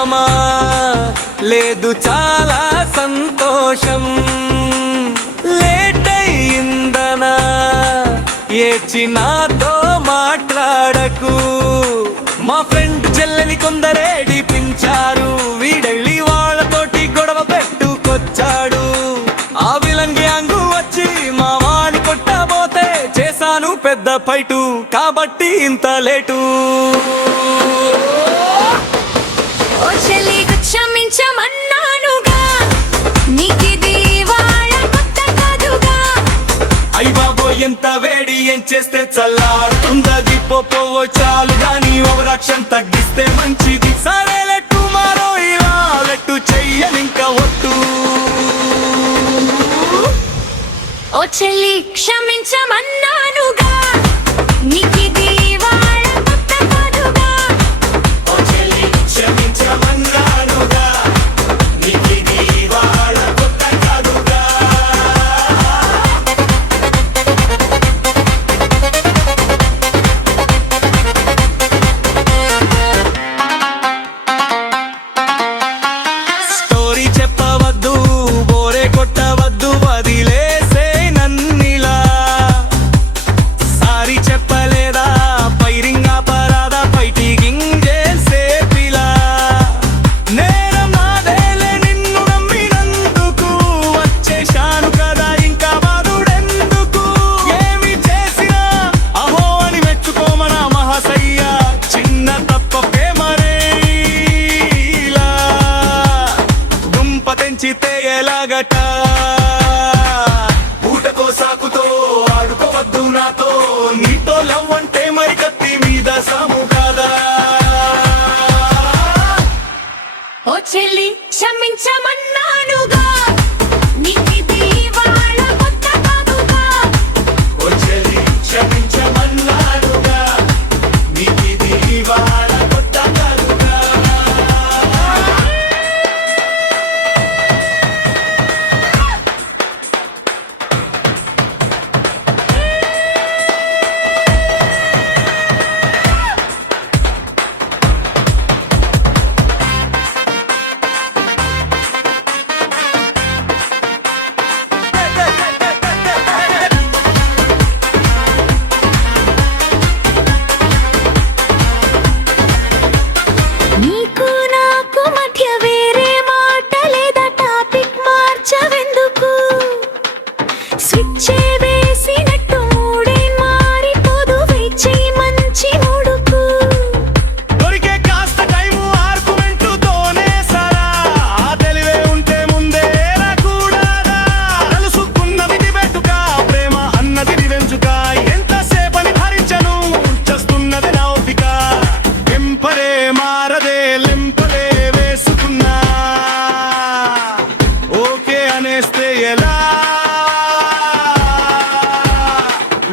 కోపమా లేదు చాలా సంతోషం. లేట్ అయిందనా ఏచినాతో మాట్లాడకు. మా ఫ్రెండ్ చెల్లెని కొందరేడిపించారు వీడెళ్ళి వాళ్ళతోటి గొడవ పెట్టుకొచ్చాడు. ఆ విలంగి అంగు వచ్చి మా వాడి కొట్టబోతే చేశాను పెద్ద ఫైటు. కాబట్టి ఇంత లేటు ఓ చెల్లి క్షమించమన్నానుగా నీకిది వాళ్ళ కొత్త కాదుగా అయ్య బాబో ఎంత వేడి ఏం చేస్తే చల్లారుతుందది? పోవో చాలు. గాని ఓవరాక్షన్ తగ్గిస్తే మంచిది. సరే లెట్టు మారో ఇలా లెట్టు చెయ్యనింక ఒట్టు. ఓ చెల్లి క్షమించమన్నానుగా ఎలాగట? ఊటకో సాకుతో ఆడుకోవద్దు నాతో. నీతో లవ్ అంటే మరి కత్తి మీద సాము కాదా? ఓ చెల్లి క్షమించమన్నానుగా.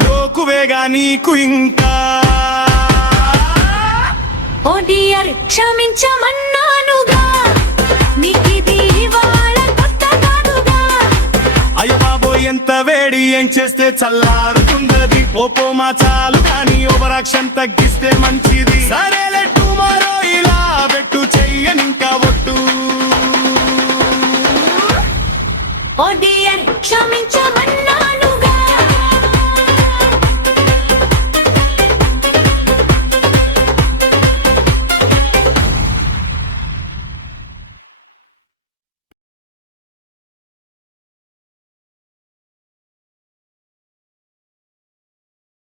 లోకువేగా నీకు ఇంకా. ఓ డియర్ క్షమించమన్నానుగా. నీకిది వాళ్ళ కొత్త కాదుగా అయ్య బాబోయ్ ఎంత వేడి ఏం చేస్తే చల్లారుతుందది. పోపో మా చాలు కానీ ఓవరాక్షన్ తగ్గిస్తే మంచిది. సరేలే టుమారో ఇలా